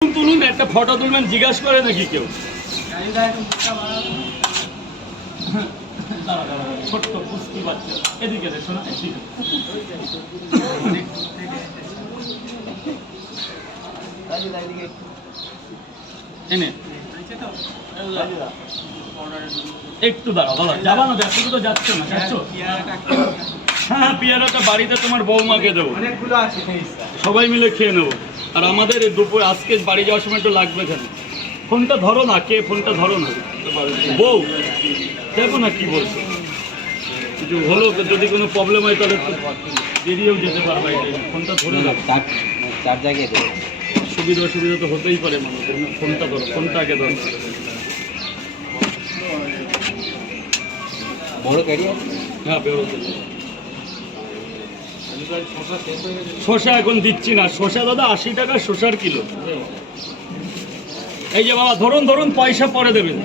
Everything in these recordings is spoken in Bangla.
তুলুন, একটা ফটো তুলবেন, জিজ্ঞাসা করে নাকি কেউ? ছোট্ট পুষ্টি বাচ্চা, এদিকে দেখো না, এনে একটু দাঁড়াও দাদা, যাবা না? দেখো তো যাচ্ছ না, যাচ্ছ? হ্যাঁ, পেয়ারাটা বাড়িতে তোমার বৌমাকে দেবো, সবাই মিলে খেয়ে নেবো। আর আমাদের দুপুর আজকে বাড়ি যাওয়ার সময় একটু লাগবে। কেন ফোনটা ধরো না, কে ফোনটা ধরো না, বউ দেখো না কি বলছো। কিছু হলো, যদি কোনো প্রবলেম হয় তাহলে বেরিয়েও যেতে পারবে। ফোনটা ধরে দাও, চার জায়গায় দেবো। সুবিধা অসুবিধা তো হতেই পারে মানুষের। ফোনটা ধরো, ফোনটা আগে ধরো। বড় ক্যারিয়ার। হ্যাঁ, বেরোতে শসা এখন দিচ্ছি না। শসা দাদা 80 টাকা শসার কিলো। এই যে বাবা, ধরুন ধরুন, পয়সা পরে দেবেন।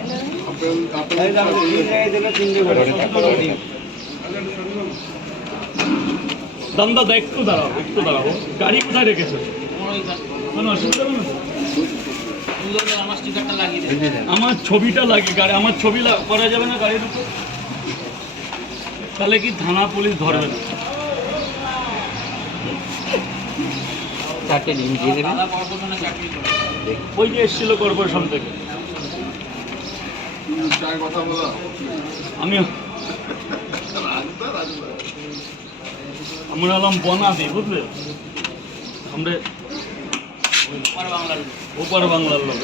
দাম দাদা একটু দাঁড়াও, একটু দাঁড়াও। গাড়ি কোথায় রেখেছো? কোনো অসুবিধা নেই। আমার ছবিটা লাগে গাড়ি, আমার ছবি করা যাবে না গাড়ির উপর? তাহলে কি থানা পুলিশ ধরবে না? চারটে ডিম দিয়ে দেবেন। ওই যে এসেছিল কর্পোরেশন থেকে। আমরা হলাম বনাদি, বুঝলে? আমরা ওপার বাংলার লোক।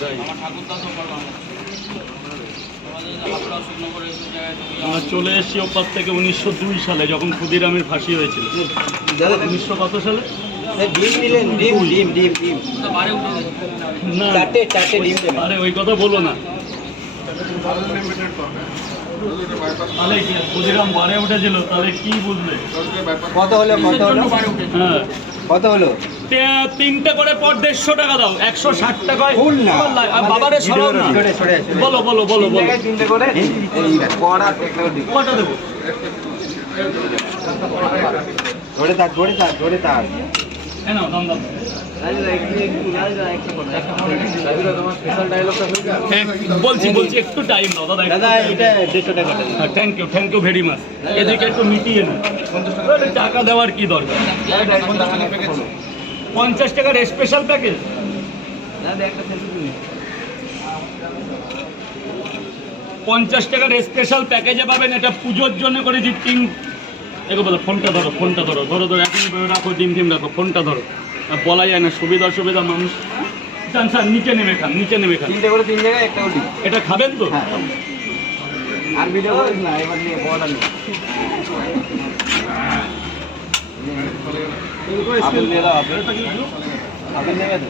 আমরা চলে এসেছি ওপার থেকে 1902 সালে, যখন ক্ষুদিরামের ফাঁসি হয়েছিল। 1900 কত সালে? আরে ওই কথা বলো না। তাহলে ক্ষুদিরাম বারে উঠেছিল, তাহলে কি বুঝলে? কত হলো? হ্যাঁ, কত হলো? 3টে করে পর 150 টাকা দাও। 160 টাকায় বাবারে সরাও না। বলো বলো বলো বলো, কটা দেবো? ধরে থাক। নাও দাম দাম। বলছি একটু টাইম দাও দাদা। Thank you very much. এদিকে একটু মিটিয়ে না, টাকা দেওয়ার কি দরকার? 50 টাকার স্পেশাল প্যাকেজ। 50 টাকার স্পেশাল প্যাকেজে পাবেন। এটা পুজোর জন্য করেছি। এগো বলো, ফোনটা ধরো, ফোনটা ধরো, ধরো ধরো, এখন রাখো, ডিম রাখো, ফোনটা ধরো। বলা যায় না, সুবিধা অসুবিধা মানুষ। চান স্যার, নিচে নেমে খান, নিচে নেমে খান। 3টে করে 3 জায়গায় একটা উঠি। এটা খাবেন তো? আর ভিডিও করিস না, এবার নিয়ে বড়টা নিয়ে। আপেল দিয়ে দাও, আপেল নেবে তো।